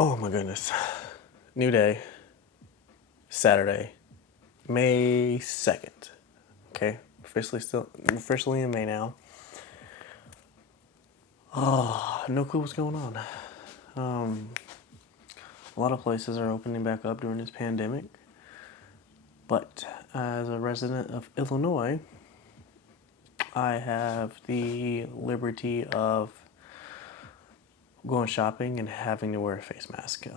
Oh my goodness. New day, Saturday, May 2nd. Okay, officially in May now. No clue what's going on. A lot of places are opening back up during this pandemic, but as a resident of Illinois, I have the liberty of going shopping and having to wear a face mask.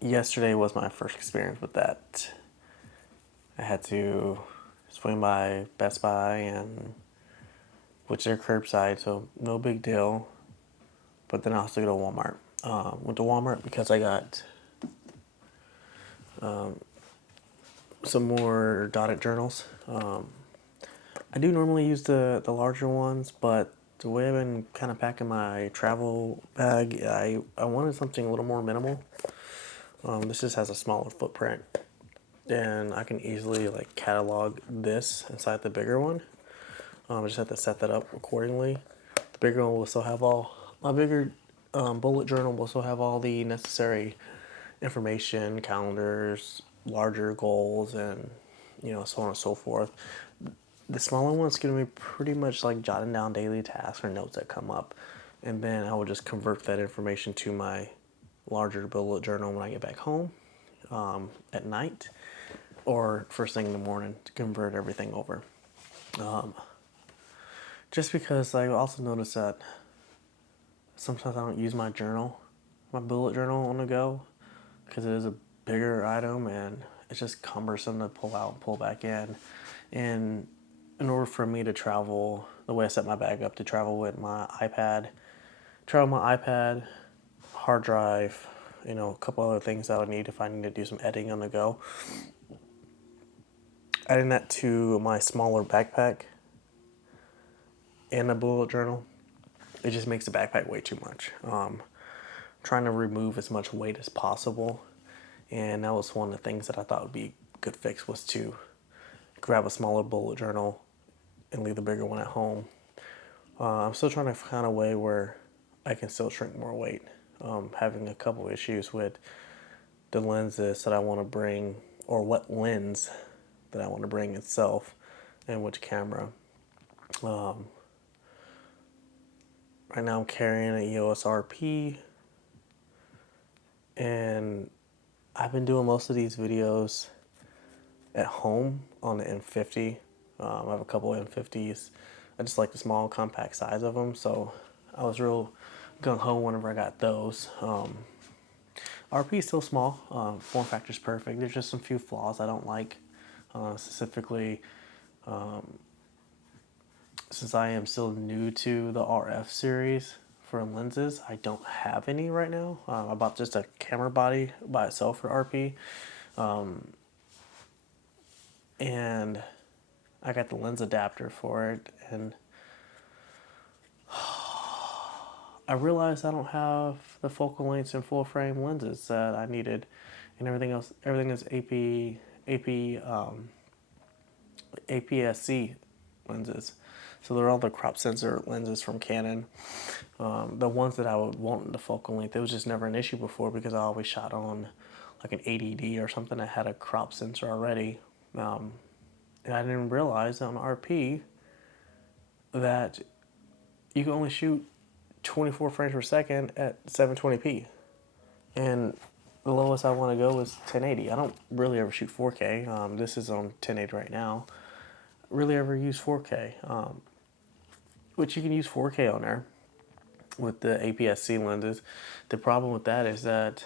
Yesterday was my first experience with that. I had to swing by Best Buy, and which they're curbside, so no big deal. But then I also go to Walmart. Went to Walmart because I got some more dotted journals. I do normally use the larger ones, but the way I've been kind of packing my travel bag, I wanted something a little more minimal. This just has a smaller footprint, and I can easily like catalog this inside the bigger one. I just have to set that up accordingly. The bigger one will still have all my bigger bullet journal will still have all the necessary information, calendars, larger goals, and so on and so forth. The smaller one's gonna be pretty much like jotting down daily tasks or notes that come up, and then I will just convert that information to my larger bullet journal when I get back home at night or first thing in the morning to convert everything over. Just because I also notice that sometimes I don't use my bullet journal on the go, because it is a bigger item and it's just cumbersome to pull out and pull back in. And in order for me to travel, the way I set my bag up to travel with my iPad, hard drive, a couple other things that I would need if I need to do some editing on the go. Adding that to my smaller backpack and a bullet journal, it just makes the backpack way too much. Trying to remove as much weight as possible, and that was one of the things that I thought would be a good fix, was to grab a smaller bullet journal and leave the bigger one at home. I'm still trying to find a way where I can still shrink more weight. Having a couple issues with the lenses that I want to bring, or what lens that I want to bring itself, and which camera. Right now I'm carrying an EOS RP, and I've been doing most of these videos at home on the M50. I have a couple of M50s. I just like the small compact size of them, so I was real gung-ho whenever I got those. RP is still small. Form factor's perfect. There's just some few flaws I don't like, specifically since I am still new to the RF series for lenses. I don't have any right now. I bought just a camera body by itself for RP, and I got the lens adapter for it, and I realized I don't have the focal lengths and full frame lenses that I needed, and everything is APS-C lenses. So they're all the crop sensor lenses from Canon. The ones that I would want the focal length, it was just never an issue before, because I always shot on like an 80D or something that had a crop sensor already. And I didn't realize on RP that you can only shoot 24 frames per second at 720p. And the lowest I want to go is 1080. I don't really ever shoot 4K. This is on 1080 right now. Really ever use 4K, which you can use 4K on there with the APS-C lenses. The problem with that is that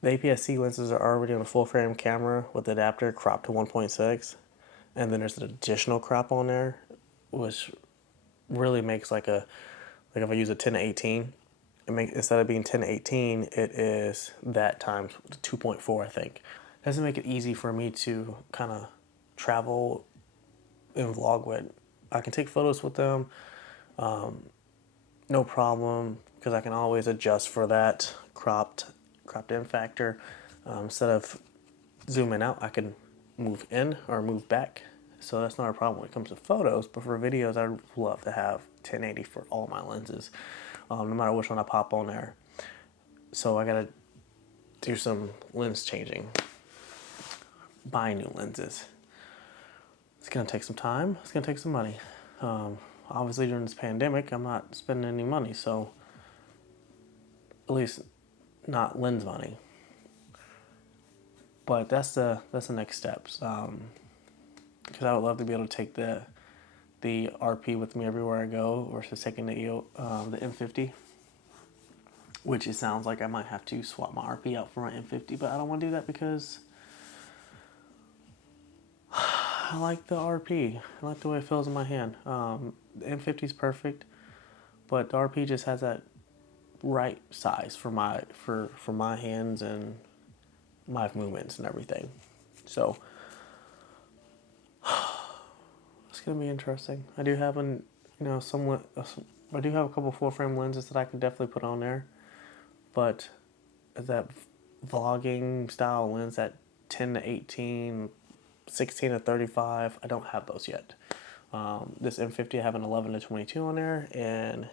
the APS-C lenses are already on a full frame camera with the adapter cropped to 1.6, and then there's an additional crop on there, which really makes like if I use a 10-18, instead of being 10-18, it is that times 2.4, I think. It doesn't make it easy for me to kind of travel and vlog with. I can take photos with them, no problem, because I can always adjust for that cropped in factor. Instead of zooming out, I can move in or move back So that's not a problem when it comes to photos, but for videos, I love to have 1080 for all my lenses, no matter which one I pop on there. So I gotta do some lens changing, buy new lenses. It's gonna take some time, it's gonna take some money. Obviously during this pandemic, I'm not spending any money, so at least not lens money. But that's the next steps. Because I would love to be able to take the RP with me everywhere I go, versus taking the M50, which it sounds like I might have to swap my RP out for my M50, but I don't want to do that because I like the RP. I like the way it feels in my hand. The M50 is perfect, but the RP just has that right size for my hands and my movements and everything. So it's gonna be interesting. I do have I do have a couple full frame lenses that I can definitely put on there, but that vlogging style lens, that 10 to 18, 16 to 35, I don't have those yet. This M50, I have an 11 to 22 on there, and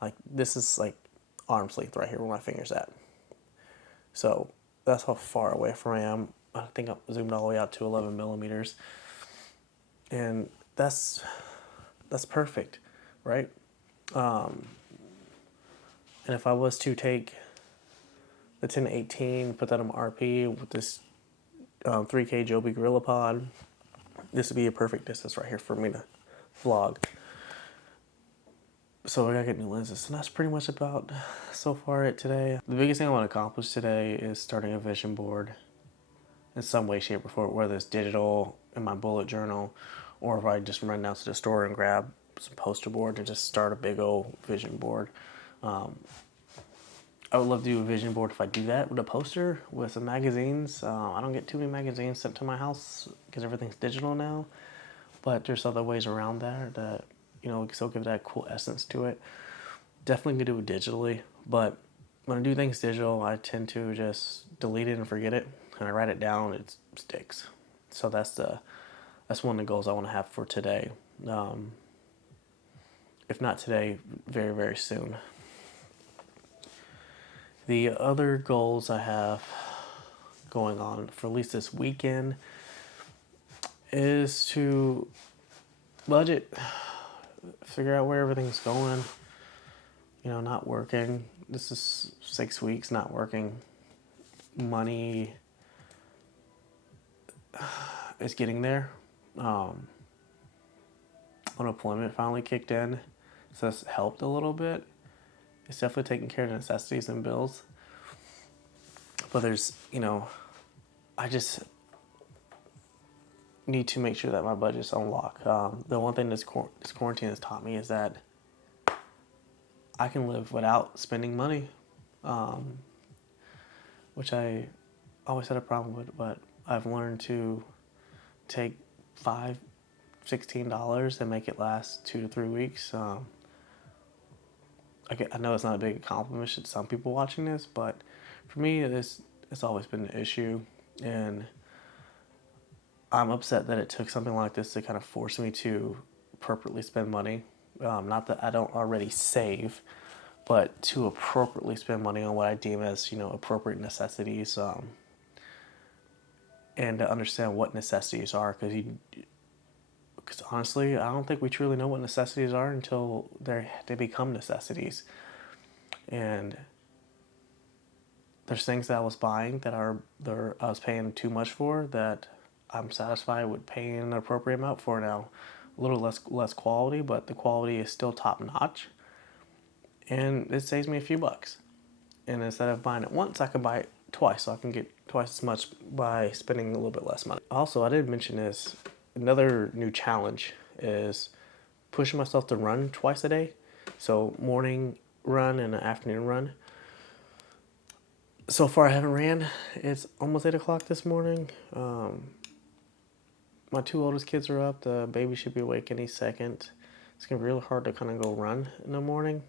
like this is like arm's length right here where my finger's at. So that's how far away from I am. I think I'm zoomed all the way out to 11 millimeters, and that's perfect, right? And if I was to take the 10 to 18, put that on my RP with this 3K Joby Gorilla Pod, this would be a perfect distance right here for me to vlog. So I gotta get new lenses, and that's pretty much about so far it today. The biggest thing I want to accomplish today is starting a vision board in some way, shape, or form, whether it's digital in my bullet journal, or if I just run down to the store and grab some poster board and just start a big old vision board. I would love to do a vision board if I do that with a poster with some magazines. I don't get too many magazines sent to my house because everything's digital now, but there's other ways around that still give that cool essence to it. Definitely gonna do it digitally, but when I do things digital, I tend to just delete it and forget it. And I write it down, it sticks. So that's one of the goals I want to have for today. If not today, very, very soon. The other goals I have going on for at least this weekend is to budget, figure out where everything's going. Not working. This is 6 weeks not working. Money is getting there. Unemployment finally kicked in, so that's helped a little bit. It's definitely taking care of necessities and bills. But there's, I just need to make sure that my budget's on lock. The one thing this quarantine has taught me is that I can live without spending money, which I always had a problem with, but I've learned to take $16 and make it last 2 to 3 weeks. I know it's not a big accomplishment to some people watching this, but for me, it's always been an issue, and I'm upset that it took something like this to kind of force me to appropriately spend money. Not that I don't already save, but to appropriately spend money on what I deem as, appropriate necessities, and to understand what necessities are, because honestly, I don't think we truly know what necessities are until they become necessities. And there's things that I was buying that I was paying too much for that I'm satisfied with paying an appropriate amount for now. A little less quality, but the quality is still top notch, and it saves me a few bucks. And instead of buying it once, I can buy it twice, so I can get twice as much by spending a little bit less money. Also, I didn't mention this. Another new challenge is pushing myself to run twice a day. So morning run and an afternoon run. So far I haven't ran. It's almost 8 o'clock this morning. My 2 oldest kids are up. The baby should be awake any second. It's going to be really hard to kind of go run in the morning.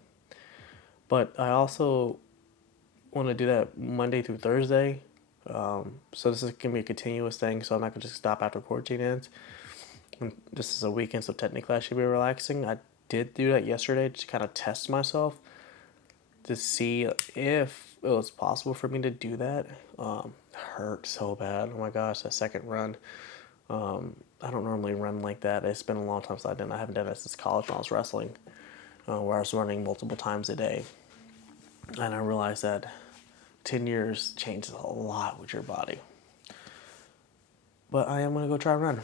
But I also want to do that Monday through Thursday. So this is going to be a continuous thing, so I'm not going to just stop after quarantine ends. This is a weekend, so technically I should be relaxing. I did do that yesterday to kind of test myself to see if it was possible for me to do that. Hurt so bad. Oh my gosh, that second run. I don't normally run like that. It's been a long time since I did. I haven't done it since college when I was wrestling, where I was running multiple times a day. And I realized that 10 years changes a lot with your body. But I am going to go try and run.